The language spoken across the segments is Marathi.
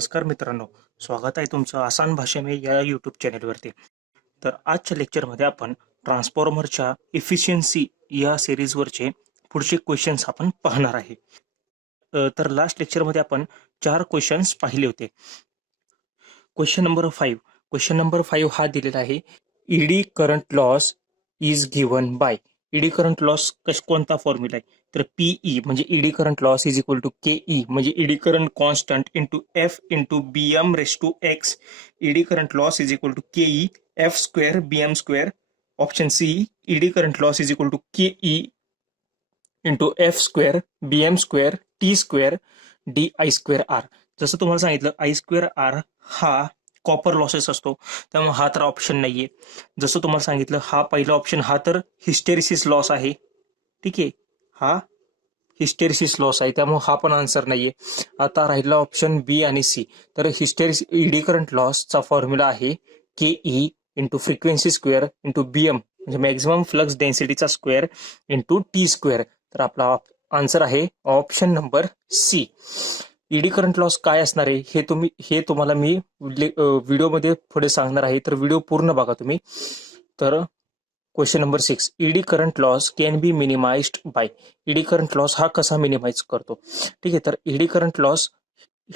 नमस्कार मित्रांनो, स्वागत आहे तुमचं आसान भाषा में या यूट्यूब चॅनेलवरती. तर आजच्या लेक्चरमध्ये आपण ट्रान्सफॉर्मरच्या इफिशियन्सी या सिरीजवरचे पुढचे क्वेश्चन्स आपण पाहणार आहे. तर लास्ट लेक्चरमध्ये आपण 4 क्वेश्चन्स पाहिले होते. क्वेश्चन नंबर 5 हा दिलेला आहे. Eddy current loss is given by. Eddy current loss कोणता फॉर्म्युला आहे? तर पीई म्हणजे eddy current loss is equal to KE म्हणजे eddy current constant into F into BM raise to X. Eddy current loss is equal to KE F square BM square. Option C, eddy current loss is equal to KE into F square BM square T square D I square R. जसं तुम्हाला सांगितलं आय स्क्वेअर आर हा कॉपर लॉसेस असतो, त्यामुळे हा तर ऑप्शन नाहीये. जसं तुम्हाला सांगितलं हा पहिला ऑप्शन हा तर हिस्टेरिसिस लॉस आहे. ठीक आहे, हा हिस्टेरिसिस लॉस आहे, त्यामुळे हा पण आन्सर नाहीये. आता राहिला ऑप्शन बी आणि सी. तर ईडी करंट लॉसचा फॉर्म्युला आहे K E into frequency square into BM म्हणजे मॅक्झिमम फ्लक्स डेन्सिटीचा स्क्वेअर इंटू टी स्क्वेअर. तर आपला आन्सर आहे option number C. Eddy current loss काय असणार आहे हे तुम्हाला मी व्हिडिओमध्ये पुढे सांगणार आहे, तर व्हिडिओ पूर्ण बघा तुम्ही. तर question number 6, eddy current loss can be minimized by. Eddy current loss हा कसा मिनिमाइज करतो? ठीक आहे, तर ईडी करंट लॉस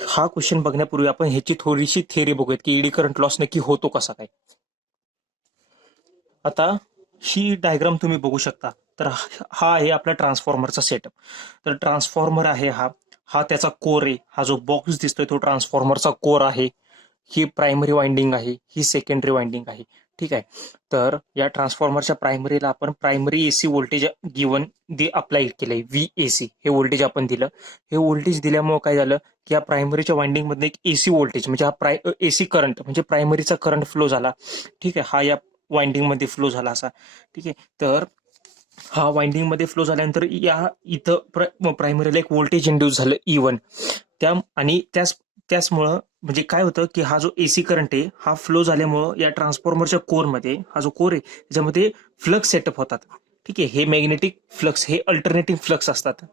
हा क्वेश्चन बघण्यापूर्वी आपण ह्याची थोडीशी थिअरी बघूयात की ईडी करंट लॉस नक्की होतो कसा काय. आता ही डायग्राम तुम्ही बघू शकता. तर हा आहे आपला ट्रान्सफॉर्मरचा सेटअप. तर ट्रान्सफॉर्मर आहे हा हा त्याचा कोर आहे. हा जो बॉक्स दिसतोय तो ट्रान्सफॉर्मरचा कोर आहे. ही प्रायमरी वाइंडिंग आहे, ही सेकंडरी वाइंडिंग आहे. ठीक आहे, तर या ट्रान्सफॉर्मरच्या प्रायमरीला आपण primary AC voltage given apply केलंय, VAC हे व्होल्टेज आपण दिलं. हे व्होल्टेज दिल्यामुळे काय झालं की या प्रायमरीच्या वाइंडिंग मध्ये एक एसी व्होल्टेज म्हणजे हा एसी करंट म्हणजे प्रायमरीचा करंट फ्लो झाला. ठीक आहे, हा या वाइंडिंग मध्ये फ्लो झाला असा. ठीक आहे, तर हा वाइंडिंग मध्ये फ्लो झाल्यानंतर या इथं प्रायमरीला एक व्होल्टेज इंड्यूस झालं E1. आणि त्याचमुळं म्हणजे काय होतं की हा जो एसी करंट आहे हा फ्लो झाल्यामुळं या ट्रान्सफॉर्मरच्या कोरमध्ये हा जो कोर आहे त्याच्यामध्ये फ्लक्स सेटअप होतात. ठीक आहे, हे मॅग्नेटिक फ्लक्स हे अल्टरनेटिंग फ्लक्स असतात.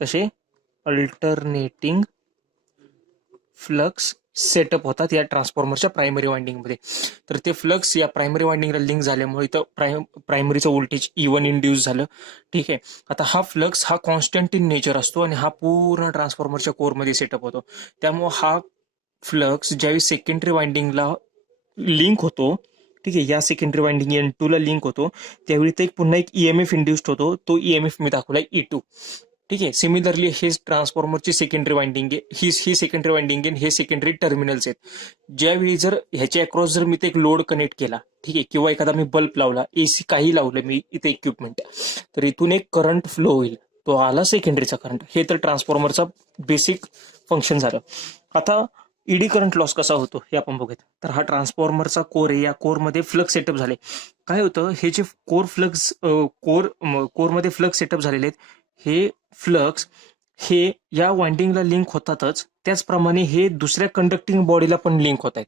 कसे? अल्टरनेटिंग फ्लक्स सेटअप होतात या ट्रान्सफॉर्मरच्या प्रायमरी वाइंडिंग मध्ये. तर ते फ्लक्स या प्रायमरी वाइंडिंगला लिंक झाल्यामुळे इथं प्रायमरीचं व्होल्टेज E1 इंड्यूस झालं. ठीक आहे, आता हा फ्लक्स हा कॉन्स्टंट इन नेचर असतो आणि हा पूर्ण ट्रान्सफॉर्मरच्या कोरमध्ये सेटअप होतो. त्यामुळे हा फ्लक्स ज्यावेळी सेकंडरी वाइंडिंगला लिंक होतो, ठीक आहे, या सेकंडरी वाइंडिंग N2 ला लिंक होतो, त्यावेळी ते पुन्हा एक EMF इंड्यूस्ड होतो. तो EMF मी दाखवलाय E2. ठीक आहे, सिमिलरली हे ट्रान्सफॉर्मरची सेकंडरी वाइंडिंग आहे, ही सेकंडरी वाइंडिंग आहे, हे सेकंडरी टर्मिनल्स आहेत. ज्यावेळी जर ह्याच्या अक्रॉस जर मी ते एक लोड कनेक्ट केला, ठीक आहे, किंवा एखादा मी बल्ब लावला, एसी काही लावलं मी इथे इक्विपमेंट, तर इथून एक करंट फ्लो होईल, तो आला सेकंडरीचा करंट. हे तर ट्रान्सफॉर्मरचा बेसिक फंक्शन झालं. आता ईडी करंट लॉस कसा होतो हे आपण बघूयात. तर हा ट्रान्सफॉर्मरचा कोर आहे, या कोरमध्ये फ्लक्स सेटअप झाले. काय होतं, हे जे कोरमध्ये फ्लक्स सेटअप झालेले आहेत, हे फ्लक्स हे या वाइंडिंगला लिंक होतातच, त्याचप्रमाणे हे दुसऱ्या कंडक्टिंग बॉडीला पण लिंक होत आहेत.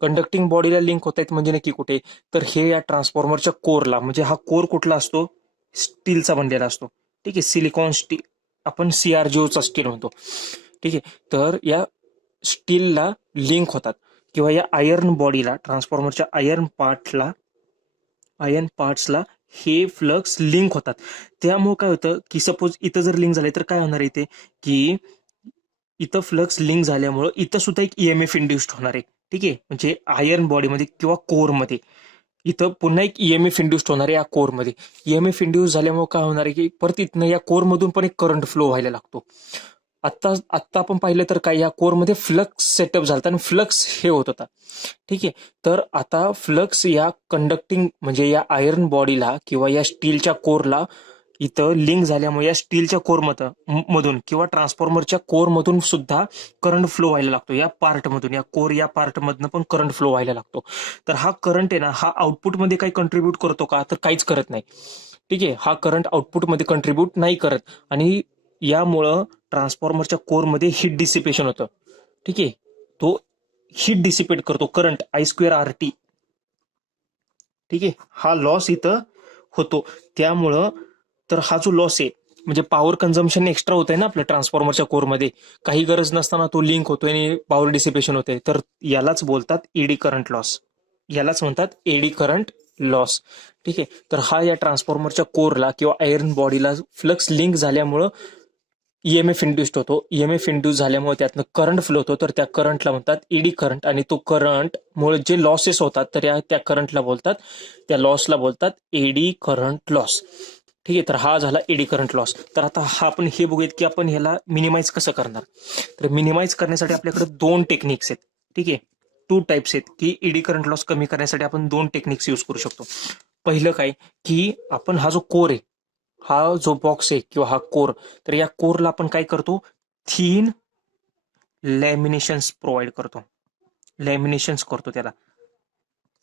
कंडक्टिंग बॉडीला लिंक होत आहेत म्हणजे नक्की कुठे? तर हे या ट्रान्सफॉर्मरच्या कोरला, म्हणजे हा कोर कुठला असतो? स्टीलचा बनलेला असतो. ठीक आहे, सिलिकॉन स्टील, आपण CRGOचा स्टील म्हणतो. ठीक आहे, तर या स्टीलला लिंक होतात किंवा या आयर्न बॉडीला, ट्रान्सफॉर्मरच्या आयर्न पार्ट्सला हे फ्लक्स लिंक होतात. त्यामुळे काय होतं की सपोज इथं जर लिंक झाले तर काय होणार इथे की इथं फ्लक्स लिंक झाल्यामुळं इथं सुद्धा एक EMF इंड्युस्ड होणार आहे. ठीक आहे, म्हणजे आयर्न बॉडीमध्ये किंवा कोरमध्ये इथं पुन्हा एक EMF इंड्युस्ड होणार आहे या कोरमध्ये. EMF इंड्यूस झाल्यामुळे काय होणार आहे की परत इथनं या कोरमधून पण एक करंट फ्लो व्हायला लागतो. आत्ता आपण पाहिलं तर काय, या कोरमध्ये फ्लक्स सेटअप झाला आणि फ्लक्स हे होत होता. ठीक आहे, तर आता फ्लक्स या कंडक्टिंग म्हणजे या आयर्न बॉडीला किंवा या स्टीलच्या कोरला इथं लिंक झाल्यामुळे या स्टीलच्या कोरमधून किंवा ट्रान्सफॉर्मरच्या कोरमधून सुद्धा करंट फ्लो व्हायला लागतो. या पार्टमधून, या पार्टमधनं पण करंट फ्लो व्हायला लागतो. तर हा करंट आहे ना, हा आउटपुटमध्ये काही कंट्रीब्यूट करतो का? तर काहीच करत नाही. ठीक आहे, हा करंट आउटपुटमध्ये कंट्रीब्यूट नाही करत आणि यामुळं ट्रान्सफॉर्मरच्या कोरमध्ये हीट डिसिपेशन होतं. ठीक आहे, तो हीट डिसिपेट करतो करंट I2RT. ठीक आहे, हा लॉस इथं होतो. त्यामुळं तर हा जो लॉस आहे म्हणजे पॉवर कन्झम्पशन एक्स्ट्रा होत आहे ना आपल्या ट्रान्सफॉर्मरच्या कोरमध्ये, काही गरज नसताना तो लिंक होतोय आणि पॉवर डिसिपेशन होते, तर यालाच बोलतात ईडी करंट लॉस, यालाच म्हणतात एडी करंट लॉस. ठीक आहे, तर हा या ट्रान्सफॉर्मरच्या कोरला किंवा आयर्न बॉडीला फ्लक्स लिंक झाल्यामुळं ईएमएफ इंड्युस्ड होतो. ईएमएफ इंड्यूस झाल्यामुळे त्यातनं करंट फ्लो होतो, तर त्या करंटला म्हणतात ईडी करंट. आणि तो करंट मुळे जे लॉसेस होतात तर त्या करंटला बोलतात, त्या लॉसला बोलतात एडी करंट लॉस. ठीक आहे, तर हा झाला एडी करंट लॉस. तर आता हा आपण हे बघूयात की आपण ह्याला मिनिमाइज कसं करणार. तर मिनिमाइज करण्यासाठी आपल्याकडे 2 टेक्निक्स आहेत. ठीक आहे, 2 टाइप्स आहेत की एडी करंट लॉस कमी करण्यासाठी आपण 2 टेक्निक्स यूज करू शकतो. पहिलं काय की आपण हा जो कोर आहे, हा जो बॉक्स आहे किंवा हा कोर, तर या कोरला आपण काय करतो, थीन लॅमिनेशन्स प्रोव्हाइड करतो, लॅमिनेशन्स करतो त्याला.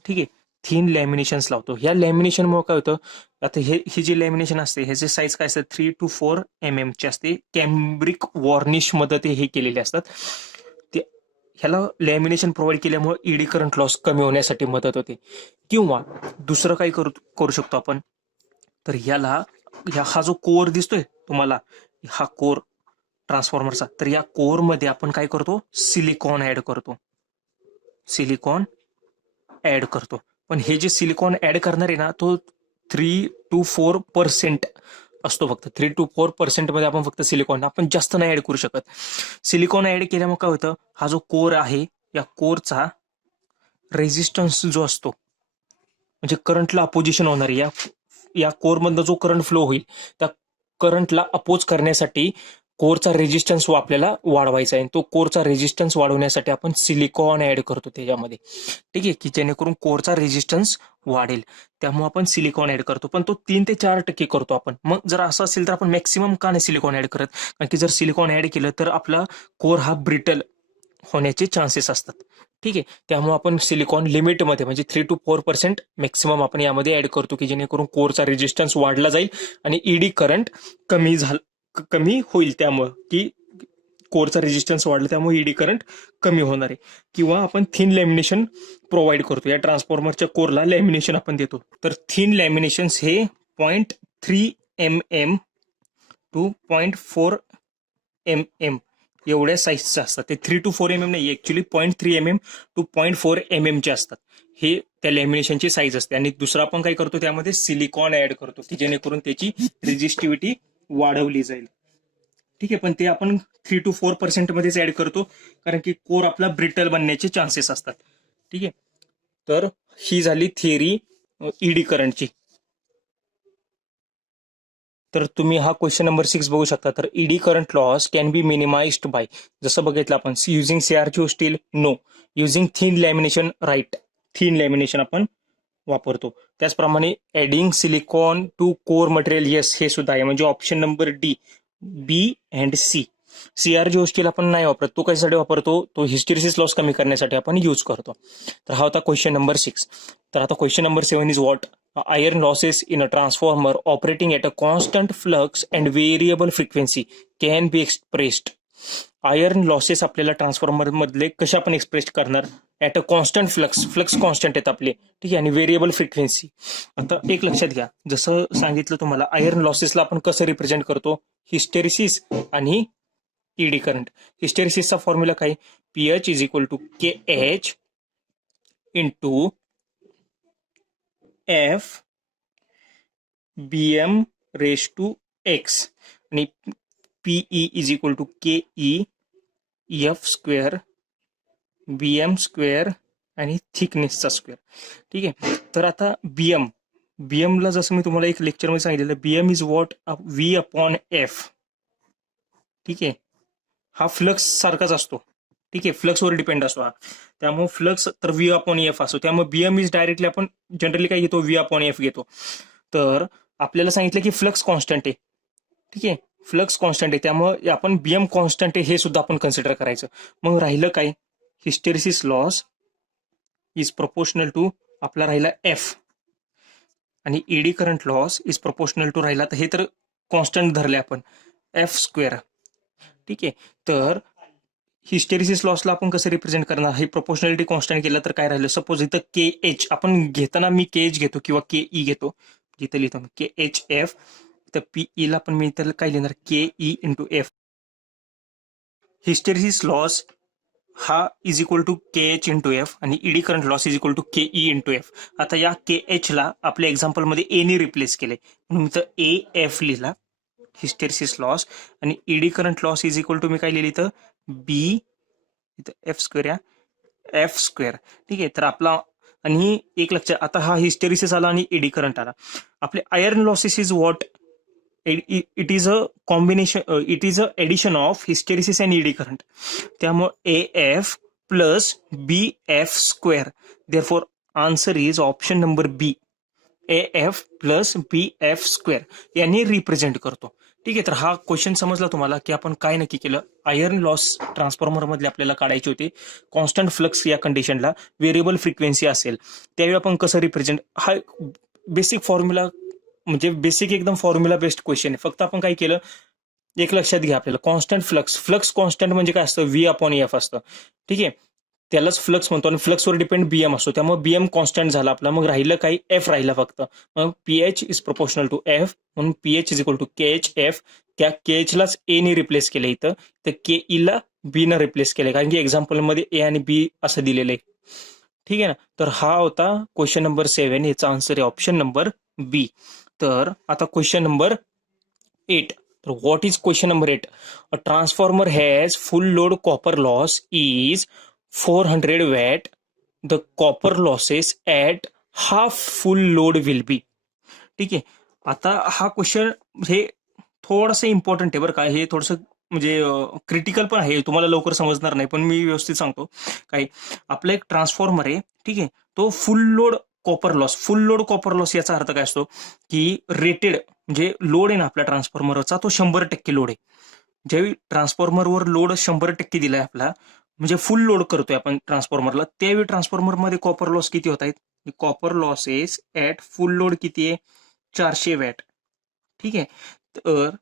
ठीक आहे, थीन लॅमिनेशन्स लावतो. ह्या लॅमिनेशनमुळे काय होतं, आता ही जी लॅमिनेशन असते ह्याचे साईज काय असते, 3 to 4 mm चे असते. कॅम्ब्रिक वॉर्निश मध्ये ते हे केलेले असतात. ते ह्याला लॅमिनेशन प्रोव्हाइड केल्यामुळे ईडी करंट लॉस कमी होण्यासाठी मदत होते. किंवा दुसरं काय करू शकतो आपण, तर हा जो कोर दिसतोय तुम्हाला, हा कोर ट्रान्सफॉर्मरचा, तर या कोरमध्ये आपण काय करतो, सिलिकॉन ऍड करतो, सिलिकॉन ऍड करतो. पण हे जे सिलिकॉन ऍड करणार आहे ना, तो 3 to 4% असतो. फक्त 3 to 4% मध्ये आपण फक्त सिलिकॉन, आपण जास्त नाही ऍड करू शकत. सिलिकॉन ऍड केल्यामुळे काय होतं, हा जो कोर आहे या कोरचा रेझिस्टन्स जो असतो, म्हणजे करंटला अपोजिशन होणार, या कोरमधनं जो करंट फ्लो होईल त्या करंटला अपोज करण्यासाठी कोरचा रेजिस्टन्स आपल्याला वाढवायचा आहे. तो कोरचा रेजिस्टन्स वाढवण्यासाठी आपण सिलिकॉन ऍड करतो त्याच्यामध्ये. ठीक आहे, की जेणेकरून कोरचा रेजिस्टन्स वाढेल, त्यामुळे आपण सिलिकॉन ऍड करतो. पण तो 3 ते 4% करतो आपण. मग जर असं असेल तर आपण मॅक्सिमम का नाही सिलिकॉन ऍड करत, कारण की जर सिलिकॉन ऍड केलं तर आपला कोर हा ब्रिटल होण्याचे चान्सेस असतात. ठीक आहे, त्यामुळे आपण सिलिकॉन लिमिटमध्ये म्हणजे 3 to 4% मॅक्सिमम आपण यामध्ये ऍड करतो, की जेणेकरून कोरचा रेजिस्टन्स वाढला जाईल आणि ईडी करंट कमी होईल, त्यामुळं की कोरचा रेजिस्टन्स वाढला त्यामुळे ईडी करंट कमी होणार आहे. किंवा आपण थिन लॅमिनेशन प्रोव्हाइड करतो, या ट्रान्सफॉर्मरच्या कोरला लॅमिनेशन आपण देतो. तर थिन लॅमिनेशन्स हे 0.3 mm to 0.4 mm एवढ्या साईजचे असतात. ते 3 to 4 mm नाही, ऍक्च्युली 0.3 mm to 0.4 mm चे असतात. हे त्या लॅमिनेशनची साईज असते. आणि दुसरा आपण काय करतो, त्यामध्ये सिलिकॉन ऍड करतो, की जेणेकरून त्याची रेजिस्टिव्हिटी वाढवली जाईल. ठीक आहे, पण ते आपण 3 to 4% मध्येच ऍड करतो, कारण की कोर आपला ब्रिटल बनण्याचे चान्सेस असतात. ठीक आहे, तर ही झाली थिअरी ईडी करंटची. तर तुम्ही हा क्वेश्चन नंबर 6 बघू शकता. तर eddy current loss can be minimized by, जसं बघितलं आपण, युझिंग सीआरच्यू steel no, using thin lamination right, thin lamination आपण वापरतो. त्याचप्रमाणे adding silicon to core material, yes, हे सुद्धा आहे. म्हणजे option number D, B and C. CRG steel आपण नाही वापरत, तो कशासाठी वापरतो, तो हिस्टेरिसिस लॉस कमी करण्यासाठी आपण यूज करतो. तर हा होता क्वेश्चन नंबर 6. तर आता question number 7 is what, iron losses in a transformer operating at a constant flux and variable frequency can be expressed. Iron losses आपल्याला ट्रान्सफॉर्मर मधले कशा आपण एक्सप्रेस करणार, at a constant flux constant आहेत आपले. ठीक आहे, आणि व्हेरिएबल फ्रिक्वेन्सी. आता एक लक्षात घ्या, जसं सांगितलं तुम्हाला, आयर्न लॉसेसला आपण कसं रिप्रेझेंट करतो, हिस्टेरिसिस आणि ईडी करंट. हिस्टेरिसिसचा फॉर्म्युला काय, PH is equal to K H into F BM raise to X, आणि PE is equal to K E F square BM square आणि थिकनेसचा स्क्वेअर. ठीक आहे, तर आता बीएमला जसं मी तुम्हाला एक लेक्चरमध्ये सांगितलेलं, BM is what, V upon F. ठीक आहे, हा फ्लक्स सारखाच असतो. ठीक आहे, फ्लक्सवर डिपेंड असतो हा, त्यामुळे फ्लक्स तर व्ही अपॉन एफ असतो. त्यामुळे बीएम इज डायरेक्टली आपण जनरली काय घेतो, व्ही अपॉन एफ घेतो. तर आपल्याला सांगितलं की फ्लक्स कॉन्स्टंट आहे. ठीक आहे, फ्लक्स कॉन्स्टंट आहे, त्यामुळे आपण बीएम कॉन्स्टंट आहे हे सुद्धा आपण कन्सिडर करायचं. मग राहिलं काय, hysteresis loss is proportional to आपला राहिला एफ, आणि eddy current loss is proportional to राहिला, तर हे तर कॉन्स्टंट धरले आपण, एफ स्क्वेअर. ठीक आहे, तर हिस्टेरिसिस लॉसला आपण कसं रिप्रेझेंट करणार, हे प्रोपोर्शनॅलिटी कॉन्स्टंट केलं तर काय राहिलं, सपोज इथं के एच आपण घेताना मी के एच घेतो किंवा के ई घेतो, जिथं लिहितो मी के एच एफ तर पीईला पण मी त्याला काय लिहिणार, K E into F. Hysteresis loss हा is equal to K H into F आणि eddy current loss is equal to K E into F. आता या के एच ला आपल्या एक्झाम्पलमध्ये ए ने रिप्लेस केले म्हणून इथं ए एफ लिहिला हिस्टेरिसिस लॉस, आणि eddy current loss is equal to मी काय लिहिली इथं बी, इथं एफ स्क्वेअर, या एफ स्क्वेअर. ठीक आहे, तर आपला आणि एक लक्षात, आता हा हिस्टेरिसिस आला आणि ईडी करंट आला. आपले iron losses is what, it is a combination, it is a addition of hysteresis and eddy current. त्यामुळे A F plus B F square. Therefore answer is option number B, A F plus B F square यांनी रिप्रेझेंट करतो. ठीक आहे, तर हा क्वेश्चन समजला तुम्हाला की आपण काय नक्की केलं. आयर्न लॉस ट्रान्सफॉर्मर मधले आपल्याला काढायचे होते. कॉन्स्टंट फ्लक्स या कंडिशनला व्हेरिएबल फ्रिक्वेन्सी असेल त्यावेळी आपण कसं रिप्रेझेंट, हा बेसिक फॉर्म्युला, म्हणजे बेसिक एकदम फॉर्म्युला बेस्ड क्वेश्चन आहे. फक्त आपण काय केलं, एक लक्षात घ्या, आपल्याला कॉन्स्टंट फ्लक्स कॉन्स्टंट म्हणजे काय असतं, व्ही अपॉन एफ असतं. ठीक आहे, त्यालाच फ्लक्स म्हणतो आणि फ्लक्सवर डिपेंड बीएम असतो. त्यामुळे बीएम कॉन्स्टंट झाला आपला, मग राहिलं काही एफ राहिला फक्त. मग PH is proportional to F, म्हणून PH is equal to K H F. त्या के एच लाच ए ने रिप्लेस केलं इथं, तर के ई ला बी न रिप्लेस केलंय, कारण की एक्झाम्पल मध्ये ए आणि बी असं दिलेलं आहे. ठीक आहे ना, तर हा होता क्वेश्चन नंबर 7. याचा आन्सर आहे ऑप्शन नंबर बी. तर आता क्वेश्चन नंबर 8. तर what is question number 8? A transformer has full load copper loss is 400 watt. The copper losses at half full load will be. ठीक आहे, आता हा क्वेश्चन हे थोडंसं इम्पॉर्टंट आहे बरं का. हे थोडंसं म्हणजे क्रिटिकल पण आहे, तुम्हाला लवकर समजणार नाही, पण मी व्यवस्थित सांगतो. काय, आपला एक ट्रान्सफॉर्मर आहे, ठीक आहे, तो फुल लोड कॉपर लॉस. फुल लोड कॉपर लॉस याचा अर्थ काय असतो की रेटेड म्हणजे लोड आहे ना आपल्या ट्रान्सफॉर्मरचा, तो 100% लोड आहे. ज्यावेळी ट्रान्सफॉर्मरवर लोड 100% दिलाय आपला, म्हणजे फुल लोड करतोय आपण ट्रान्सफॉर्मरला, त्यावेळी ट्रान्सफॉर्मरमध्ये कॉपर लॉस किती होत आहेत, copper losses at full load किती आहे, 400 वॅट. ठीक आहे, तर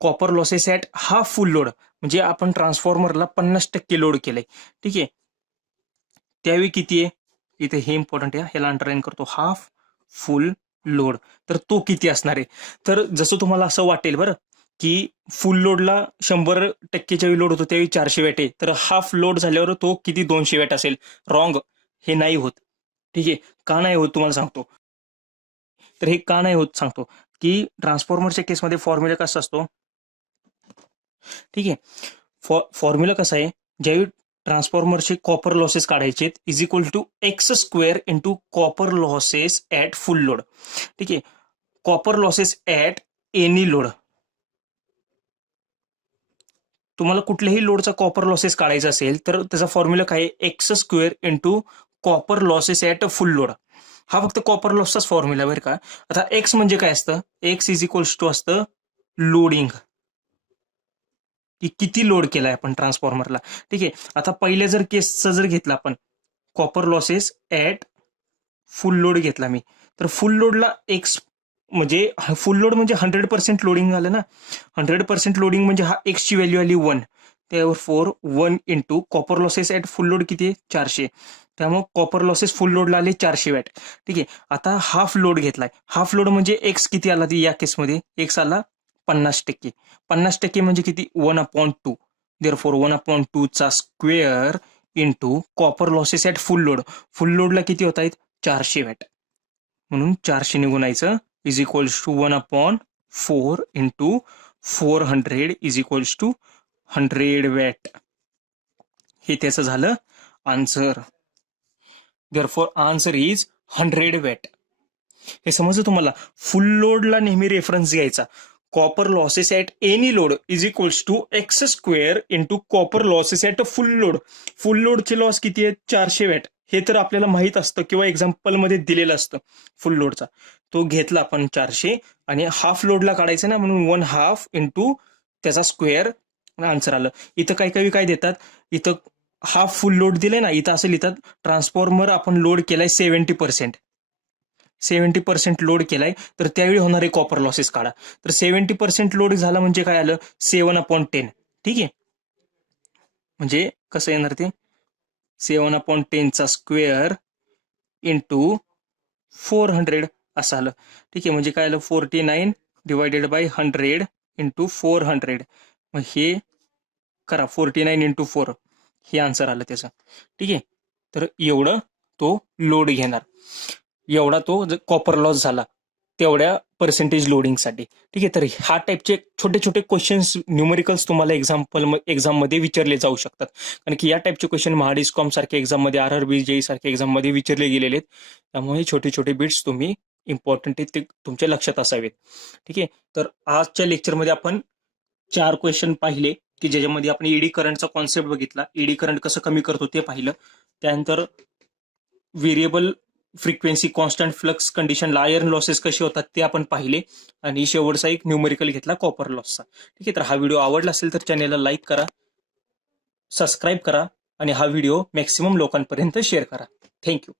copper losses at half full load म्हणजे आपण ट्रान्सफॉर्मरला 50% लोड केलंय. ठीक आहे, त्यावेळी किती आहे, इथे हे इम्पॉर्टंट आहे, ह्याला अंडरलाईन करतो, हाफ फुल लोड. तर तो किती असणार आहे, तर जसं तुम्हाला असं वाटेल बरं की फुल लोडला 100% ज्यावेळी लोड होतो त्यावेळी 400 वॅट आहे, तर हाफ लोड झाल्यावर तो किती 200 वॅट असेल. रॉंग, हे नाही होत. ठीक आहे, का नाही होत तुम्हाला सांगतो. तर हे का नाही होत सांगतो, की ट्रान्सफॉर्मरच्या केसमध्ये फॉर्म्युला कसा असतो. ठीक आहे, फॉर्म्युला कसा आहे, ज्यावेळी ट्रान्सफॉर्मरचे कॉपर लॉसेस काढायचे is equal to X square into copper losses at full load. ठीक आहे, copper losses at any load, तुम्हाला कुठल्याही लोडचा कॉपर लॉसेस काढायचा असेल तर त्याचा फॉर्म्युला काय आहे, x square into copper losses at full load. हा फक्त कॉपर लॉसचाच फॉर्म्युला बरं का. आता एक्स म्हणजे काय असतं, एक्स इज इक्वल्स टू असतं लोडिंग, की किती लोड केलाय आपण ट्रान्सफॉर्मरला. ठीक आहे, आता पहिल्या जर केसचा जर घेतला आपण, copper losses at full load घेतला मी, तर फुल लोडला एक्स म्हणजे फुल लोड म्हणजे 100% लोडिंग झालं ना. 100% लोडिंग म्हणजे हा एक्सची व्हॅल्यू आली 1, त्यावर 1 into copper losses at full load किती आहे 400. त्यामुळे कॉपर लॉसेस फुल लोडला आले 400 वॅट. ठीक आहे, आता हाफ लोड घेतलाय, हाफ लोड म्हणजे एक्स किती आला ती या केसमध्ये, एक्स आला 50%. 50% म्हणजे किती, 1/2. देअरफॉर 1/2 चा square into copper losses at full load. Full लोडला किती होत आहेत 400 वॅट, म्हणून 400 ने गुणायचं is equals to 1/4 into 400 is equals to 100 watt. हे त्याचं झालं answer. Therefore answer is 100 watt. हे समजलं तुम्हाला. फुल लोडला नेहमी रेफरन्स घ्यायचा. Copper losses at any load is equals to X square into copper losses at full load. Full लोडचे लॉस किती आहेत 400 वॅट, हे तर आपल्याला माहित असतं किंवा एक्झाम्पल मध्ये दिलेलं असतं फुल लोडचा. तो घेतला आपण 400 आणि हाफ लोडला काढायचं ना, म्हणून 1/2 इंटू त्याचा स्क्वेअर आन्सर आलं. इथं काही काही काय देतात, इथं हाफ फुल लोड दिले ना, इथं असं लिहितात ट्रान्सफॉर्मर आपण लोड केलाय 70%. 70% लोड केलाय, तर त्यावेळी होणारे कॉपर लॉसेस काढा. तर 70% लोड झाला म्हणजे काय आलं 7/10. ठीक आहे, म्हणजे कसं येणार ते 7/10 चा स्क्वेअर इंटू 400 असं आलं. ठीक आहे, म्हणजे काय आलं 49 डिवायडेड बाय 100 इंटू 400. मग हे करा 49 इंटू 4, हे आन्सर आलं त्याचं. ठीक आहे, तर एवढं तो लोड घेणार, एवढा तो कॉपर लॉस झाला तेवढ्या पर्सेंटेज लोडिंगसाठी. ठीक आहे, तर हा टाईपचे छोटे छोटे क्वेश्चन्स न्यूमेरिकल्स तुम्हाला एक्झाममध्ये विचारले जाऊ शकतात. कारण की या टाईपचे क्वेश्चन महाडिस्कॉम सारख्या एक्झाममध्ये, RRB JEE सारख्या एक्झाममध्ये विचारले गेलेले आहेत. त्यामुळे छोटे छोटे बिट्स तुम्ही इम्पॉर्टंट आहेत ते तुमच्या लक्षात असावेत. ठीक आहे, तर आजच्या लेक्चरमध्ये आपण 4 क्वेश्चन पाहिले की ज्याच्यामध्ये आपण ईडी करंटचा कॉन्सेप्ट बघितला, ईडी करंट कसं कमी करतो ते पाहिलं. त्यानंतर व्हेरिएबल फ्रिक्वेन्सी कॉन्स्टंट फ्लक्स कंडिशनला आयर्न लॉसेस कसे होतात ते आपण पाहिले. आणि शेवटचा एक न्यूमेरिकल घेतला कॉपर लॉसचा. ठीक आहे, तर हा व्हिडिओ आवडला असेल तर चॅनेलला लाईक करा, सबस्क्राईब करा आणि हा व्हिडिओ मॅक्सिमम लोकांपर्यंत शेअर करा. थँक्यू.